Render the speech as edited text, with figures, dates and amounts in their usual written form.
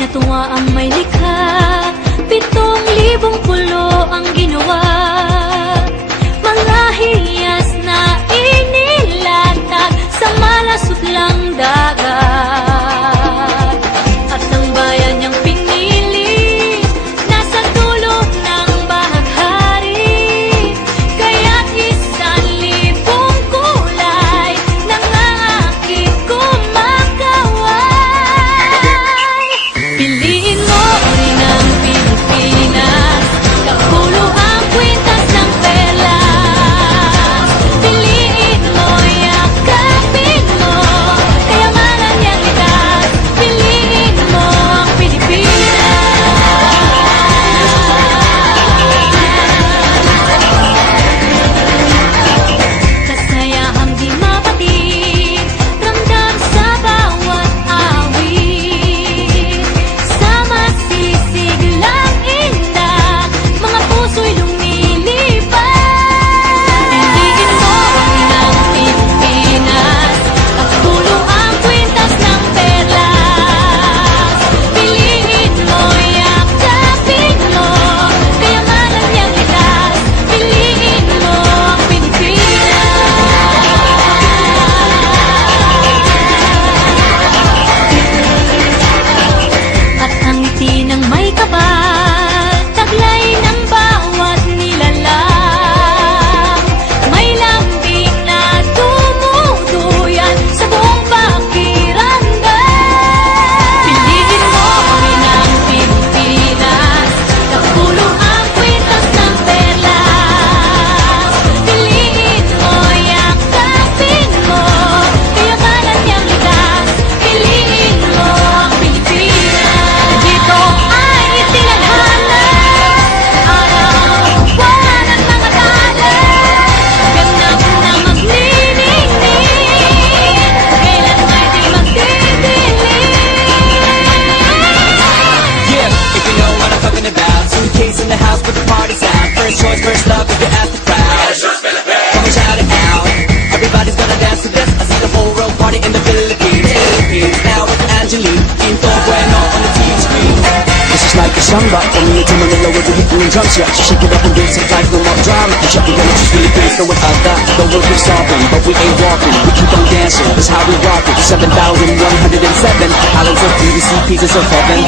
Natuwa ang may likha, 7,000 pulo ang ginawa. Mga hiyas na inilatag sa malasutlang dagat. At ang bayan niyang pinili, nasa dulo ng bahaghari. Kaya't 1,000 kulay nangangakit kumakaway. Piliin mo rin ang Pilipinas, kapuluang kwintas ng perlas. Piliin mo, yakapin mo, kayamanan niyang likas. Piliin mo ang Pilipinas. Kasayahang di mapatid, ramdam sa bawat awit. Sama sisig lang indak, mga puso'y lumilipad. Piliin mo rin ang Pilipinas, kapuluang kwintas ng perlas. Piliin mo, yakapin mo, kayamanan niyang likas. Piliin mo ang Pilipinas. At ang ngiti ng may kapal, taglay ng bawat nilalang. May lambing na tumutuyan sa buong pakiramdam. Piliin mo rin ang Pilipinas, kapuluang kwintas ng perlas. Piliin mo, yakapin mo, kayamanan niyang likas. Piliin mo ang Pilipinas. Dito ay itinadhana, araw-buwan at mga tala. Ganap na magnininig, kailan may di magdidilim. Yeah, if you know what I'm talking about. Suitcase in the house, but the party's out. First choice, first love, if you ask the crowd. Come and shout it out. Everybody's gonna dance to this. I see the whole world party in the Philippines. Now with Angelique, Quinto Bueno on the TV screen. This is like a samba. For me, it's in Manila with the hitting and drums. Yeah, she shake it up and dance it like no more drama. And shut the gun, just Philippines, know what I got. The world is stopping, but we ain't walking. We keep on dancing, that's how we rock it. 7,107 islands of beauty, see pieces of heaven.